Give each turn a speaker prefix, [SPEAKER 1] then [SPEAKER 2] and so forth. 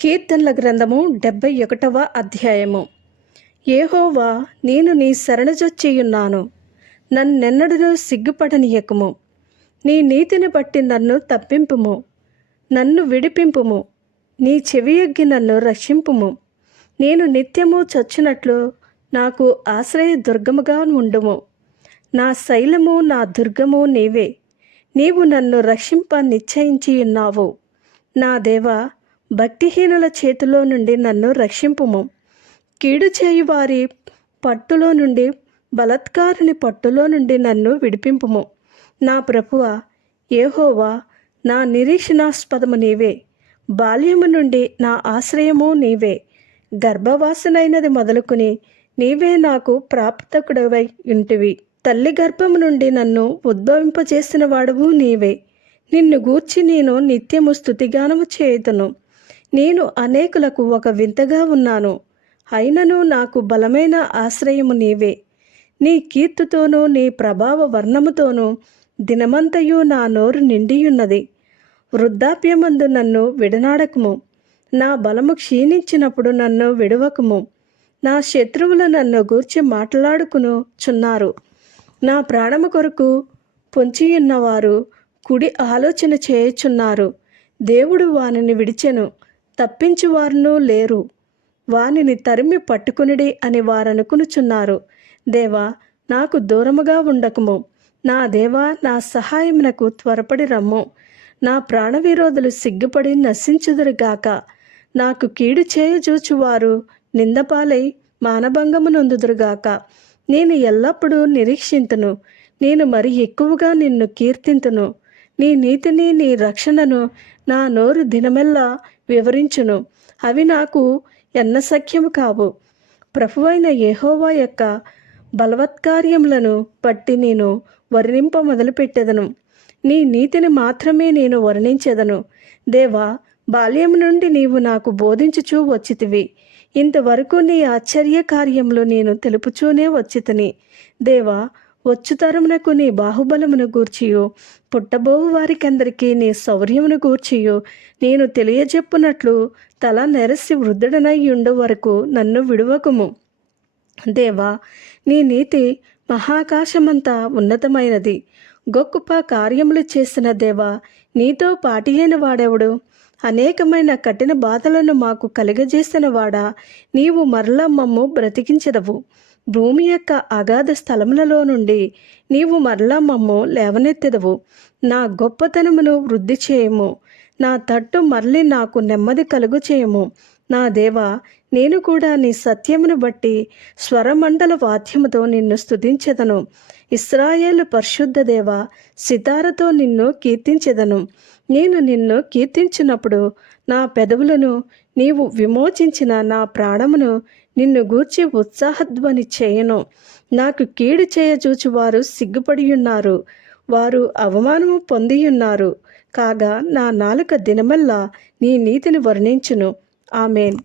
[SPEAKER 1] కీర్తనల గ్రంథము డెబ్బై ఒకటవ అధ్యాయము. ఏహోవా నేను నీ శరణజొచ్చియున్నాను. నన్నెన్నడూ సిగ్గుపడనీయకము. నీ నీతిని బట్టి నన్ను తప్పింపుము. నన్ను విడిపింపుము. నీ చెవియొగ్గి నన్ను రక్షింపుము. నేను నిత్యము చచ్చినట్లు నాకు ఆశ్రయ దుర్గముగా ఉండుము నా శైలము నా దుర్గము నీవే. నీవు నన్ను రక్షింప నిశ్చయించి ఉన్నావు నా దేవా భక్తిహీనుల చేతిలో నుండి నన్ను రక్షింపుము. కీడు చేయువారి పట్టులో నుండి బలత్కారుని పట్టులో నుండి నన్ను విడిపింపుము. నా ప్రభువ ఏహోవా నా నిరీక్షణాస్పదము నీవే. బాల్యము నుండి నా ఆశ్రయము నీవే. గర్భవాసనైనది మొదలుకుని నీవే నాకు ప్రాప్తకుడవై ఉంటివి. తల్లి గర్భము నుండి నన్ను ఉద్భవింపజేసిన వాడవు నీవే. నిన్ను గూర్చి నేను నిత్యము స్థుతిగానము చేయుదును నేను అనేకులకు ఒక వింతగా ఉన్నాను. అయినను నాకు బలమైన ఆశ్రయము నీవే. నీ కీర్తితోనూ నీ ప్రభావ వర్ణముతోనూ దినమంతయు నా నోరు నిండియున్నది. వృద్ధాప్యమందు నన్ను విడనాడకము. నా బలము క్షీణించినప్పుడు నన్ను విడవకము. నా శత్రువులు నన్ను గూర్చి మాట్లాడుకును చున్నారు. నా ప్రాణము కొరకు పొంచియున్నవారు కుడి ఆలోచన చేయుచున్నారు. దేవుడు వానిని విడిచెను. తప్పించువారును లేరు. వానిని తరిమి పట్టుకునిడి అని వారనుకునుచున్నారు. దేవా నాకు దూరముగా ఉండకము. నా దేవా నా సహాయమునకు త్వరపడి రమ్ము. నా ప్రాణవిరోధులు సిగ్గుపడి నశించుదురుగాక నాకు కీడు చేయజూచువారు నిందపాలై మానభంగమునందుదురుగాక నేను ఎల్లప్పుడూ నిరీక్షింతును. నేను మరి ఎక్కువగా నిన్ను కీర్తింతును. నీ నీతిని నీ రక్షణను నా నోరు దినమెల్లా వివరించును. అవి నాకు ఎన్న సఖ్యము కావు. ప్రభువైన యహోవా యొక్క బలవత్కార్యములను బట్టి నేను వర్ణింప మొదలుపెట్టెదను. నీ నీతిని మాత్రమే నేను వర్ణించెదను. దేవా బాల్యం నుండి నీవు నాకు బోధించుచూ వచ్చితివి. ఇంతవరకు నీ ఆశ్చర్య కార్యములు నేను తెలుపుచూనే వచ్చితిని. దేవా వచ్చుతరమునకు నీ బాహుబలమును గూర్చియు. పుట్టబోవు వారికందరికీ నీ శౌర్యమును గూర్చియు. నేను తెలియజెప్పునట్లు తల నెరసి వృద్ధుడనై ఉండు వరకు నన్ను విడువకుము. దేవా నీ నీతి మహాకాశమంతా ఉన్నతమైనది. గొప్ప కార్యములు చేసిన దేవా నీతో పాటియైన వాడెవడు? అనేకమైన కఠిన బాధలను మాకు కలుగజేసిన వాడా నీవు మరల మమ్ము బ్రతికించదవు. భూమి యొక్క అగాధ స్థలములలో నుండి నీవు మరలా మమ్ము లేవనెత్తెదవు. నా గొప్పతనమును వృద్ధి చేయము. నా తట్టు మరలి నాకు నెమ్మది కలుగు చేయము. నా దేవా నేను కూడా నీ సత్యమును బట్టి స్వరమండల వాద్యముతో నిన్ను స్తుతించెదను. ఇస్రాయేలు పరిశుద్ధ దేవ సితారతో నిన్ను కీర్తించెదను. నేను నిన్ను కీర్తించినప్పుడు నా పెదవులను నీవు విమోచించిన నా ప్రాణమును నిన్ను గూర్చి ఉత్సాహధ్వని చేయను. నాకు కీడు చేయజూచి వారు సిగ్గుపడియున్నారు. వారు అవమానము పొందియున్నారు. కాగా నా నాలుక దినమల్లా నీ నీతిని వర్ణించును. ఆమెన్.